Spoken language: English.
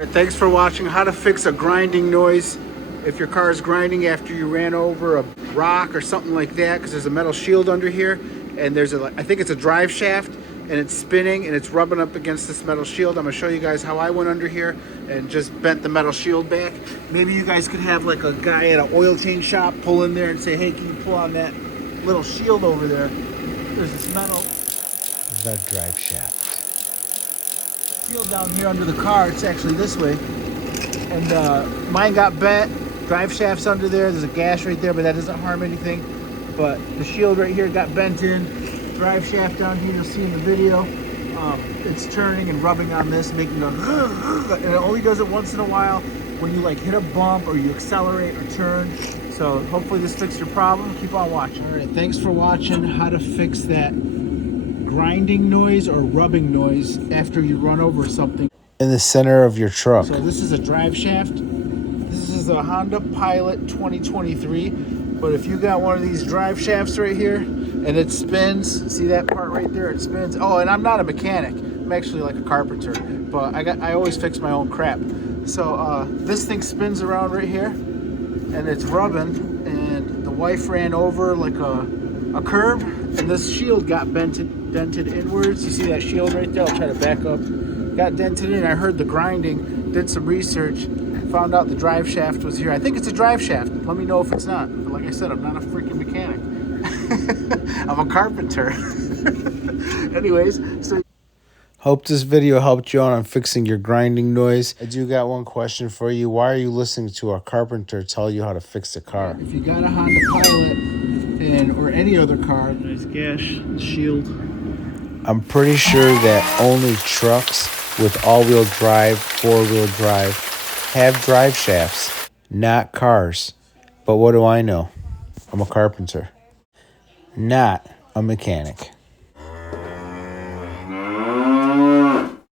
Thanks for watching how to fix a grinding noise. If your car is grinding after you ran over a rock or something like that, because there's a metal shield under here, and there's I think it's a drive shaft, and it's spinning and it's rubbing up against this metal shield. I'm gonna show you guys how I went under here and just bent the metal shield back. Maybe you guys could have like a guy at an oil change shop pull in there and say, hey, can you pull on that little shield over there? There's this metal drive shaft. Shield down here under the car. It's actually this way, and mine got bent. Drive shaft's under there. There's a gash right there, but that doesn't harm anything. But the shield right here got bent in. Drive shaft down here, you'll see in the video, it's turning and rubbing on this, making a and it only does it once in a while when you like hit a bump or you accelerate or turn. So hopefully this fixed your problem. Keep on watching. All right, thanks for watching how to fix that grinding noise or rubbing noise after you run over something In the center of your truck. So this is a drive shaft. This is a Honda Pilot 2023. But if you got one of these drive shafts right here and it spins, see that part right there? It spins. Oh, and I'm not a mechanic. I'm actually like a carpenter, but I always fix my own crap. So this thing spins around right here and it's rubbing, and the wife ran over like a curb, and this shield got dented inwards. You see that shield right there? I'll try to back up. Got dented in. I heard the grinding, did some research, found out the drive shaft was here. I think it's a drive shaft. Let me know if it's not. But like I said, I'm not a freaking mechanic. I'm a carpenter. Anyways, so Hope this video helped you out on fixing your grinding noise. I do got one question for you. Why are you listening to a carpenter tell you how to fix a car? if you got a Honda Pilot or any other car, nice gash, shield. I'm pretty sure that only trucks with all-wheel drive, four-wheel drive have drive shafts, not cars. But what do I know? I'm a carpenter, not a mechanic.